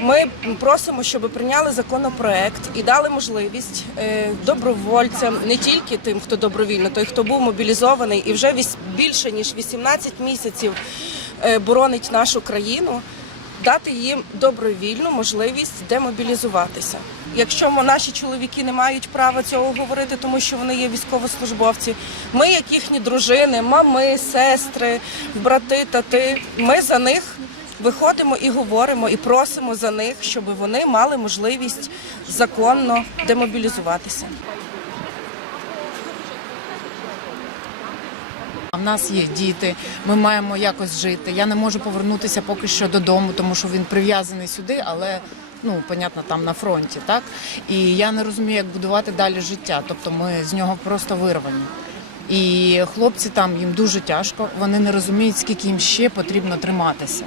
Ми просимо, щоб прийняли законопроект і дали можливість е, добровольцям, не тільки тим, хто добровільно, той, хто був мобілізований і вже більше ніж 18 місяців е, боронить нашу країну, дати їм добровільну можливість демобілізуватися. Якщо наші чоловіки не мають права цього говорити, тому що вони є військовослужбовці, ми, як їхні дружини, мами, сестри, брати, тати, ми за них виходимо і говоримо, і просимо за них, щоб вони мали можливість законно демобілізуватися. У нас є діти, ми маємо якось жити. Я не можу повернутися поки що додому, тому що він прив'язаний сюди, але ну понятно, там на фронті, так і я не розумію, як будувати далі життя. Тобто ми з нього просто вирвані. І хлопці там їм дуже тяжко. Вони не розуміють, скільки їм ще потрібно триматися.